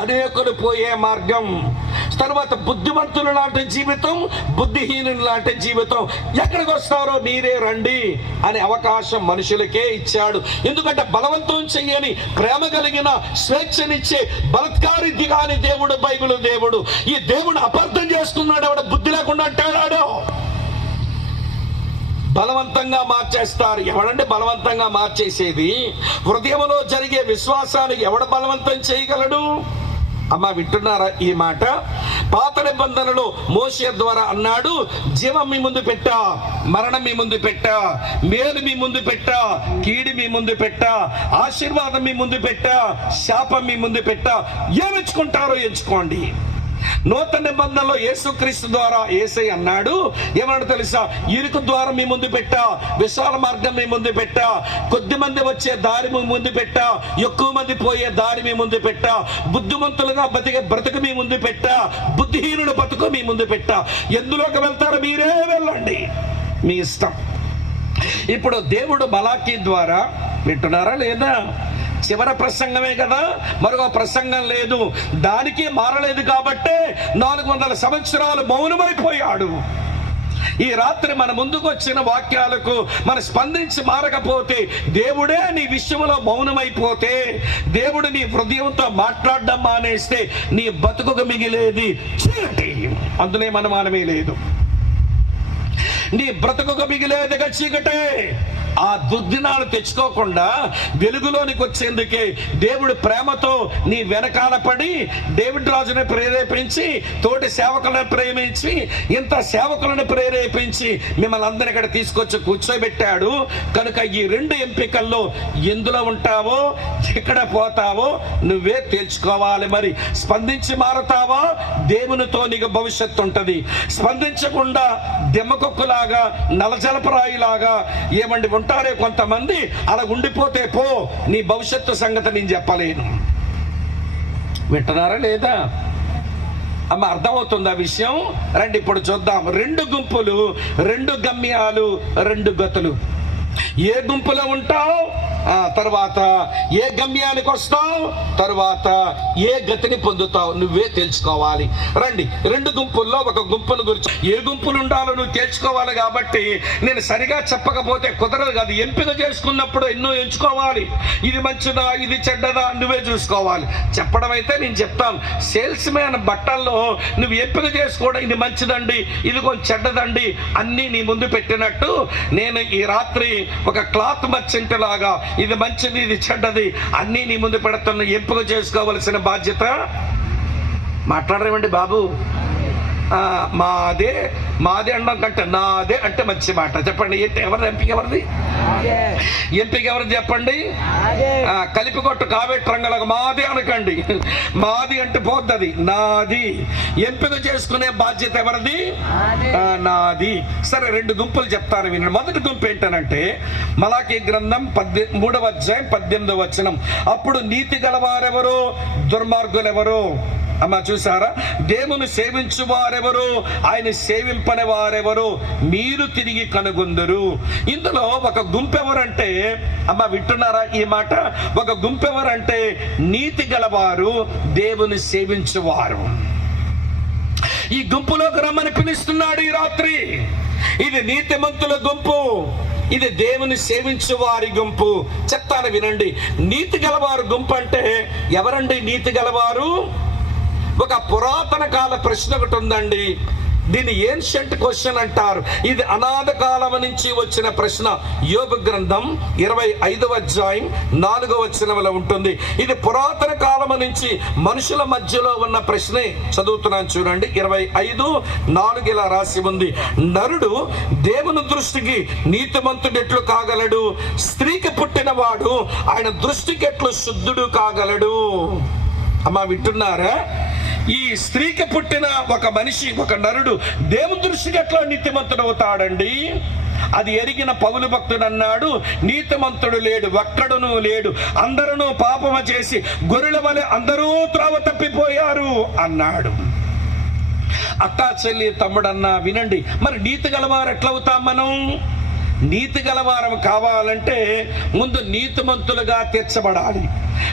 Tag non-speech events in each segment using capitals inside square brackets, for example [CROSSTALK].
అనేకులు పోయే మార్గం. తర్వాత బుద్ధిమంతులు లాంటి జీవితం బుద్ధిహీనులు లాంటి జీవితం. ఎక్కడికి వస్తారో మీరే రండి అనే అవకాశం మనుషులకే ఇచ్చాడు. ఎందుకంటే బలవంతం చెయ్యని ప్రేమ కలిగిన స్వేచ్ఛనిచ్చే బలత్కారి దిగాని దేవుడు బైబిల్ దేవుడు. ఈ దేవుడు అపార్థం చేసుకున్నాడు ఎవడ బుద్ధి లేకుండా అంటాడాడో. బలవంతంగా మార్చేస్తారు. ఎవడంటే బలవంతంగా మార్చేసేది? హృదయంలో జరిగే విశ్వాసానికి ఎవడు బలవంతం చేయగలడు? అమ్మ వింటున్నారా ఈ మాట? పాత నిబంధనలు మోసే ద్వారా అన్నాడు జీవం మీ ముందు పెట్టా మరణం మీ ముందు పెట్టా మేలు మీ ముందు పెట్టా కీడి మీ ముందు పెట్టా ఆశీర్వాదం మీ ముందు పెట్టా శాపం మీ ముందు పెట్టా. ఏమి ఎంచుకోండి. నూతన నిబంధనలో యేసుక్రీస్తు ద్వారా ఏసై అన్నాడు. ఏమన్నాడు తెలుసా? ఇరుకు ద్వారం మీ ముందు పెట్టా విశాల మార్గం మీ ముందు పెట్టా కొద్ది మంది వచ్చే దారి మీ ముందు పెట్టా ఎక్కువ మంది పోయే దారి మీ ముందు పెట్టా బుద్ధిమంతులుగా బతికే బ్రతుకు మీ ముందు పెట్టా బుద్ధిహీనుడు బతుకు మీ ముందు పెట్టా. ఎందులోకి వెళ్తారో మీరే వెళ్ళండి. మీ ఇష్టం. ఇప్పుడు దేవుడు మలాకి ద్వారా వింటున్నారా లేదా? చివరి ప్రసంగమే కదా. మరొక ప్రసంగం లేదు. దానికి మారలేదు కాబట్టే నాలుగు వందల సంవత్సరాలు మౌనమైపోయాడు. ఈ రాత్రి మన ముందుకు వచ్చిన వాక్యాలకు మన స్పందించి మారకపోతే దేవుడే నీ విషయంలో మౌనమైపోతే దేవుడు నీ హృదయంతో మాట్లాడడం మానేస్తే నీ బతుకుకు మిగిలేది చీకటి. అందులో మనమానమే లేదు. నీ బ్రతుకుకు మిగిలేదిగా చీకటే. ఆ దుర్దినాలు తెచ్చుకోకుండా వెలుగులోనికి వచ్చేందుకే దేవుడు ప్రేమతో నీ వెనకాల పడి డేవిడ్ రాజుని ప్రేరేపించి తోటి సేవకులను ప్రేమించి ఇంత సేవకులను ప్రేరేపించి మిమ్మల్ని అందరిని ఇక్కడ తీసుకొచ్చి కూర్చోబెట్టాడు. కనుక ఈ రెండు ఎంపికల్లో ఎందులో ఉంటావో ఎక్కడ పోతావో నువ్వే తేల్చుకోవాలి మరి. స్పందించి మారతావా? దేవునితో నీకు భవిష్యత్తు ఉంటుంది. స్పందించకుండా దెమ్మకొక్కులాగా నలజలపరాయిలాగా ఏమండి ఉంటారే కొంతమంది అలా ఉండిపోతే పో నీ భవిష్యత్తు సంగతి నేను చెప్పలేను. వింటున్నారా లేదా? అమ్మ అర్థమవుతుంది ఆ విషయం? రండి ఇప్పుడు చూద్దాం. రెండు గుంపులు రెండు గమ్యాలు రెండు గతులు. ఏ గుంపులో ఉంటావు? తర్వాత ఏ గమ్యానికి వస్తావు? తర్వాత ఏ గతిని పొందుతావు? నువ్వే తెలుసుకోవాలి. రండి రెండు గుంపుల్లో ఒక గుంపును గురించి. ఏ గుంపులు ఉండాలో నువ్వు తెలుసుకోవాలి కాబట్టి నేను సరిగా చెప్పకపోతే కుదరదు కాదు. ఎంపిక చేసుకున్నప్పుడు ఎన్నో ఎంచుకోవాలి. ఇది మంచిదా? ఇది చెడ్డదా? నువ్వే చూసుకోవాలి. చెప్పడం అయితే నేను చెప్తాను. సేల్స్ మ్యాన్ బట్టల్లో నువ్వు ఎంపిక చేసుకోవడం ఇది మంచిదండి ఇది కొంచెం చెడ్డదండి అన్నీ నీ ముందు పెట్టినట్టు నేను ఈ రాత్రి ఒక క్లాత్ మర్చెంట్ లాగా ఇది మంచిది ఇది చెడ్డది అన్నీ నీ ముందు పెడుతున్న ఎంపిక చేసుకోవలసిన బాధ్యత. మాట్లాడరేమండి బాబు? మాదే మాదే అనడం కంటే నాదే అంటే మంచి మాట. చెప్పండి ఏంటి ఎవరిది? ఎంపిక ఎవరిది? ఎంపిక ఎవరిది చెప్పండి? కలిపి కొట్టు కావేట్ రంగలకు మాది అనకండి. మాది అంటే పోద్దది నాది. ఎంపిక చేసుకునే బాధ్యత ఎవరిది? నాది. సరే రెండు గుంపులు చెప్తాను వినండి. మొదటి గుంపు ఏంటనంటే మలాకి గ్రంథం పద్దె మూడవ అధ్యాయం పద్దెనిమిదవ వచనం. అప్పుడు నీతి గలవారెవరు? దుర్మార్గులెవరు? అమ్మ చూసారా? దేవుని సేవించు వారెవరు ఆయన సేవింపని వారెవరు? మీరు తిరిగి కనుగొందరు. ఇందులో ఒక గుంపు ఎవరంటే అమ్మ వింటున్నారా ఈ మాట? ఒక గుంపెవరంటే నీతి గలవారు దేవుని సేవించువారు. ఈ గుంపులోకి రమ్మని పిలుస్తున్నాడు ఈ రాత్రి. ఇది నీతిమంతుల గుంపు. ఇది దేవుని సేవించు వారి గుంపు. చెప్తాను వినండి. నీతి గలవారు గుంపు అంటే ఎవరండి నీతి గలవారు? ఒక పురాతన కాల ప్రశ్న ఒకటి ఉందండి. దీన్ని ఏన్షంట్ క్వశ్చన్ అంటారు. ఇది అనాథ కాలం నుంచి వచ్చిన ప్రశ్న. యోగ గ్రంథం ఇరవై ఐదవ అధ్యాయం నాలుగవ వచనంలో ఉంటుంది. ఇది పురాతన కాలం నుంచి మనుషుల మధ్యలో ఉన్న ప్రశ్నే. చదువుతున్నాను చూడండి. ఇరవై ఐదు నాలుగు ఇలా రాసి ఉంది. నరుడు దేవుని దృష్టికి నీతిమంతుడు ఎట్లు కాగలడు? స్త్రీకి పుట్టినవాడు ఆయన దృష్టికి ఎట్లు శుద్ధుడు కాగలడు? అమ్మా వింటున్నారా? ఈ స్త్రీకి పుట్టిన ఒక మనిషి ఒక నరుడు దేవుని దృష్టికి ఎట్లా నిత్యమంతుడవుతాడండి అవుతాడండి అది ఎరిగిన పౌలు భక్తుడు అన్నాడు నీతిమంతుడు లేడు ఒక్కడును లేడు అందరూ పాపమ చేసి గొర్రెల వలె అందరూ త్రోవ తప్పిపోయారు అన్నాడు. అక్కా చెల్లి తమ్ముడన్నా వినండి మరి నీతి గలవారు ఎట్లవుతాం మనం? నీతి గలవారం కావాలంటే ముందు నీతిమంతులుగా తీర్చబడాలి.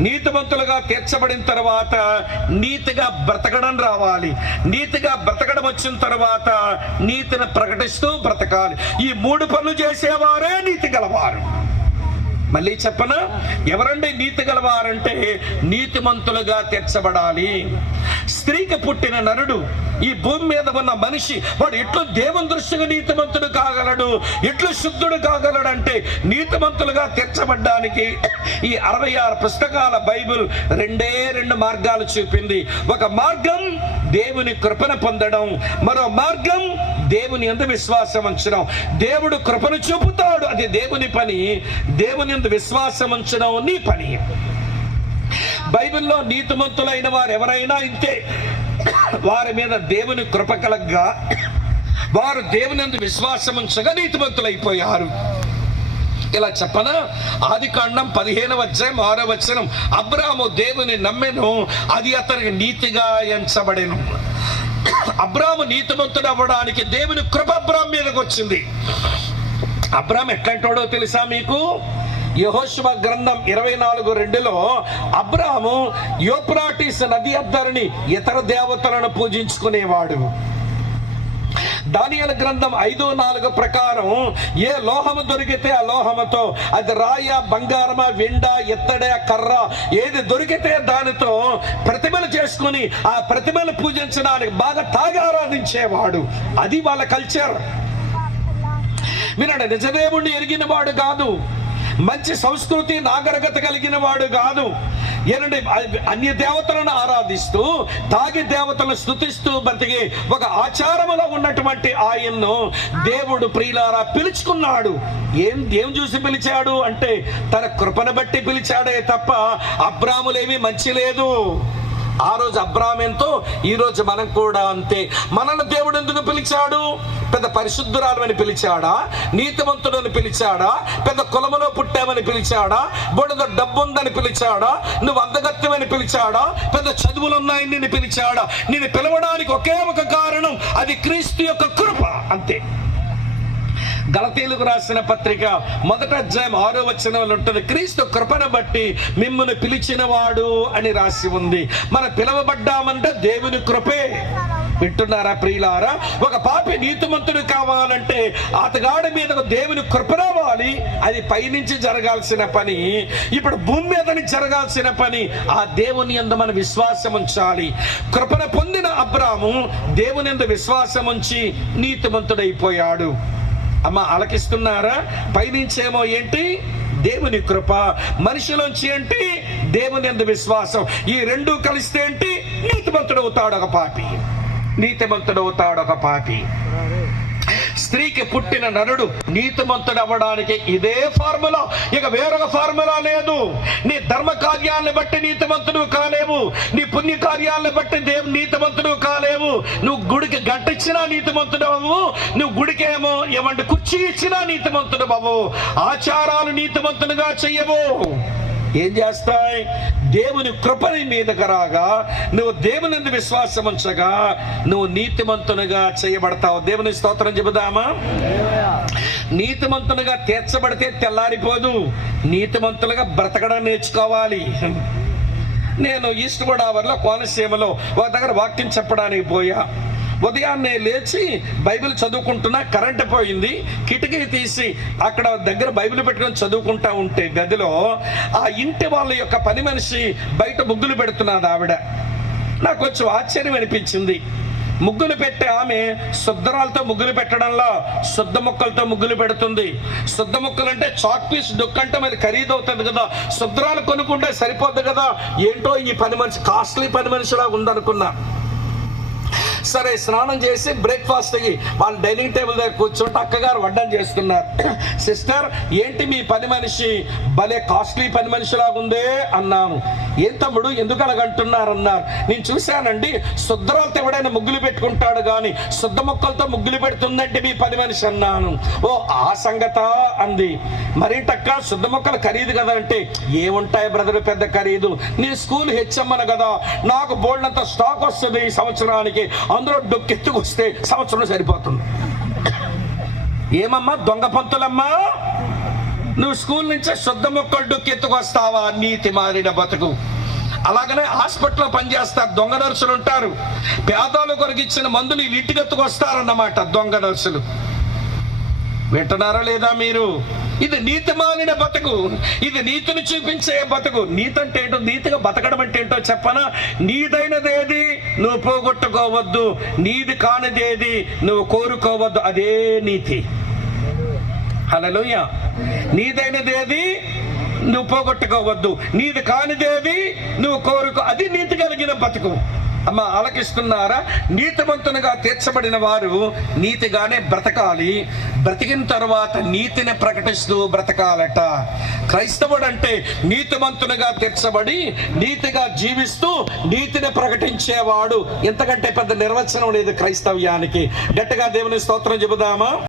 నీతిమంతులుగా తీర్చబడిన తర్వాత నీతిగా బ్రతకడం రావాలి. నీతిగా బ్రతకడం వచ్చిన తర్వాత నీతిని ప్రకటిస్తూ బ్రతకాలి. ఈ మూడు పనులు చేసేవారే నీతి గలవారు. మళ్ళీ చెప్పనా? ఎవరండి నీతి గలవారంటే నీతిమంతులుగా తీర్చబడాలి స్త్రీకి పుట్టిన నరుడు ఈ భూమి మీద ఉన్న మనిషి వాడు ఎట్లు దేవుని దృష్టిగా నీతిమంతుడు కాగలడు ఎట్లు శుద్ధుడు కాగలడు అంటే నీతిమంతులుగా తీర్చబడ్డానికి ఈ అరవై ఆరు పుస్తకాల బైబిల్ రెండే రెండు మార్గాలు చూపింది. ఒక మార్గం దేవుని కృపణ పొందడం మరో మార్గం దేవుని ఎంత విశ్వాసం ఉంచడం. దేవుడు కృపను చూపుతాడు. అది దేవుని పని. దేవుని ఎంత విశ్వాసం ఉంచడం నీ పని. బైబిల్లో నీతిమంతులైన వారు ఎవరైనా ఇంతే. వారి మీద దేవుని కృప కలగ్గా వారు దేవుని ఎందు విశ్వాసం ఉంచగా నీతిమంతులైపోయారు. ఇలా చెప్పనా? ఆది కాండం పదిహేనవ అధ్యాయం ఆరో వచనం. అబ్రాము దేవుని నమ్మెను. అది అతనికి నీతిగా ఎంచబడెను. అబ్రాము నీతిమంతుడు అవ్వడానికి దేవుని కృప అబ్రామ్ మీదకి వచ్చింది. అబ్రామ్ ఎట్లాంటోడో తెలుసా మీకు? యహోశివ గ్రంథం ఇరవై నాలుగు రెండులో అబ్రాము యోప్రాటిస్ నది అద్దరిని ఇతర దేవతలను పూజించుకునేవాడు. దానియల గ్రంథం ఐదు నాలుగు ప్రకారం ఏ లోహము దొరికితే ఆ లోహముతో అది రాయ బంగారమా వెండ ఎత్తడ కర్ర ఏది దొరికితే దానితో ప్రతిమలు చేసుకుని ఆ ప్రతిమలు పూజించడానికి బాగా తాగి ఆరాధించేవాడు. అది వాళ్ళ కల్చర్. వినండి నిజదేవుణ్ణి ఎరిగిన వాడు కాదు. మంచి సంస్కృతి నాగరికత కలిగిన వాడు కాదు. ఏనండి అన్య దేవతలను ఆరాధిస్తూ తాగి దేవతలను స్థుతిస్తూ బ్రతికి ఒక ఆచారములో ఉన్నటువంటి ఆయన్ను దేవుడు ప్రియులారా పిలుచుకున్నాడు. ఏం ఏం చూసి పిలిచాడు? అంటే తన కృపను బట్టి పిలిచాడే తప్ప అబ్రాములేమీ మంచి లేదు. ఆ రోజు అబ్రామెంతో ఈ రోజు మనం కూడా అంతే. మనల్ని దేవుడు ఎందుకు పిలిచాడు? పెద్ద పరిశుద్ధురాలమని పిలిచాడా? నీతివంతుడని పిలిచాడా? పెద్ద కులములో పుట్టామని పిలిచాడా? బుడద డబ్బుందని పిలిచాడా? నువ్వు అందగత్యమని పిలిచాడా? పెద్ద చదువులు ఉన్నాయని నిన్ను పిలిచాడా? నిన్ను పిలవడానికి ఒకే ఒక కారణం అది క్రీస్తు యొక్క కృప. అంతే. గలతీలకు రాసిన పత్రిక మొదట అధ్యాయం ఆరో వచనంలో ఉంటుంది క్రీస్తు కృపను బట్టి మిమ్మల్ని పిలిచినవాడు అని రాసి ఉంది. మన పిలవబడ్డామంటే దేవుని కృపే. వింటున్నారా ప్రియులారా? ఒక పాపి నీతిమంతుడు కావాలంటే అతగాడి మీద దేవుని కృప రావాలి. అది పైనుంచి జరగాల్సిన పని. ఇప్పుడు భూమి మీద జరగాల్సిన పని ఆ దేవుని ఎందు మన విశ్వాసం ఉంచాలి. కృపణ పొందిన అబ్రాము దేవుని ఎందు విశ్వాసం ఉంచి నీతిమంతుడైపోయాడు. అమ్మ అలకిస్తున్నారా పైనుంచేమో ఏంటి? దేవుని కృప. మనిషిలోంచి ఏంటి? దేవుని ఎందు విశ్వాసం. ఈ రెండు కలిస్తే ఏంటి? నీతిమంతుడు అవుతాడు ఒక పాపి. నీతిమంతుడు అవుతాడు ఒక పాపి. స్త్రీకి పుట్టిన నరుడు నీతిమంతుడు అవ్వడానికి ఇదే ఫార్ములా. ఇక వేరొక ఫార్ములా లేదు. నీ ధర్మ కార్యాలను బట్టి నీతిమంతుడు కాలేవు. నీ పుణ్య కార్యాలను బట్టి దేవు నీతిమంతుడు కాలేవు. నువ్వు గుడికి గంట ఇచ్చినా నీతిమంతుడు అవ్వు నువ్వు గుడికేమో ఏమంటే కుర్చీ ఇచ్చినా నీతిమంతుడు అవ్వు ఆచారాలు నీతిమంతునిగా చెయ్యవు. ఏం చేస్తాయి? దేవుని కృపని మీదకు రాగా నువ్వు దేవుని విశ్వాసం ఉంచగా నువ్వు నీతిమంతునిగా చేయబడతావు. దేవుని స్తోత్రం చెబుదామా? నీతిమంతునిగా తీర్చబడితే తెల్లారిపోదు. నీతిమంతులుగా బ్రతకడం నేర్చుకోవాలి. నేను ఈస్ట్ గోదావరిలో కోనసీమలో ఒక దగ్గర వాక్యం చెప్పడానికి పోయా. ఉదయాన్నే లేచి బైబిల్ చదువుకుంటున్నా కరెంట్ పోయింది కిటికీ తీసి అక్కడ దగ్గర బైబిల్ పెట్టుకొని చదువుకుంటా ఉంటే గదిలో ఆ ఇంటి వాళ్ళ యొక్క పని మనిషి బయట ముగ్గులు పెడుతున్నది ఆవిడ. నాకు కొంచెం ఆశ్చర్యం అనిపించింది. ముగ్గులు పెట్టే ఆమె శుద్ధరాలతో ముగ్గులు పెట్టడంలో శుద్ధ ముక్కలతో ముగ్గులు పెడుతుంది. శుద్ధ ముక్కలు అంటే చాక్ పీస్ దుక్కంటే మరి ఖరీదు అవుతుంది కదా. శుద్ధరాలు కొనుక్కుంటే సరిపోద్ది కదా. ఏంటో ఈ పని మనిషి కాస్ట్లీ పని మనిషిలా ఉందనుకున్నా. సరే స్నానం చేసి బ్రేక్ఫాస్ట్ అయ్యి వాళ్ళు డైనింగ్ టేబుల్ దగ్గర కూర్చుంటే అక్కగారు వడ్డం చేస్తున్నారు. [CLEARS THROAT] సిస్టర్ ఏంటి మీ పని మనిషి? భలే కాస్ట్లీ పని మనిషిలాగా ఉందే అన్నాను. ఏం తమ్ముడు? ఎందుకు అలాగంటున్నారన్నారు. నేను చూశానండి శుద్ధరాలతో ఎవడైనా ముగ్గులు పెట్టుకుంటాడు కానీ శుద్ధ మొక్కలతో ముగ్గులు పెడుతుందంటే మీ పని మనిషి అన్నాను. ఓ ఆ సంగత అంది. మరేంటక్క శుద్ధ మొక్కలు ఖరీదు కదా అంటే ఏముంటాయి బ్రదర్ పెద్ద ఖరీదు? నీ స్కూల్ హెచ్చమ్మను కదా. నాకు బోల్డంత స్టాక్ వస్తుంది ఈ సంవత్సరానికి. అందులో డొక్కెత్తుకొస్తే సంవత్సరం సరిపోతుంది. ఏమమ్మా దొంగ పంతులమ్మా? నువ్వు స్కూల్ నుంచే శుద్ధ మొక్కలు ఎత్తుకొస్తావా నీతి మారిన బతుకు. అలాగనే హాస్పిటల్లో పనిచేస్తారు దొంగ నర్సులు ఉంటారు. పేదోళ్ళ కొరకు ఇచ్చిన మందులు వీళ్ళు ఇంటికి ఎత్తుకొస్తారన్నమాట దొంగ నర్సులు. వింటున్నారా లేదా మీరు? ఇది నీతి మాలిన బతుకు. ఇది నీతిని చూపించే బతుకు. నీతి అంటే ఏంటో నీతిగా బతకడం అంటే ఏంటో చెప్పనా? నీదైనదేది నువ్వు పోగొట్టుకోవద్దు. నీది కానిదేది నువ్వు కోరుకోవద్దు. అదే నీతి. హలోయ నీదైనదేది నువ్వు పోగొట్టుకోవద్దు. నీది కానిదేది నువ్వు కోరుకో అది నీతి కలిగిన బతుకు. అమ్మ ఆలకిస్తున్నారా? నీతిమంతునిగా తీర్చబడిన వారు నీతిగానే బ్రతకాలి. బ్రతికిన తర్వాత నీతిని ప్రకటిస్తూ బ్రతకాలట. క్రైస్తవుడు అంటే నీతిమంతునిగా తీర్చబడి నీతిగా జీవిస్తూ నీతిని ప్రకటించేవాడు. ఇంతకంటే పెద్ద నిర్వచనం లేదు క్రైస్తవ్యానికి. గట్టిగా దేవుని స్తోత్రం చెబుదామా?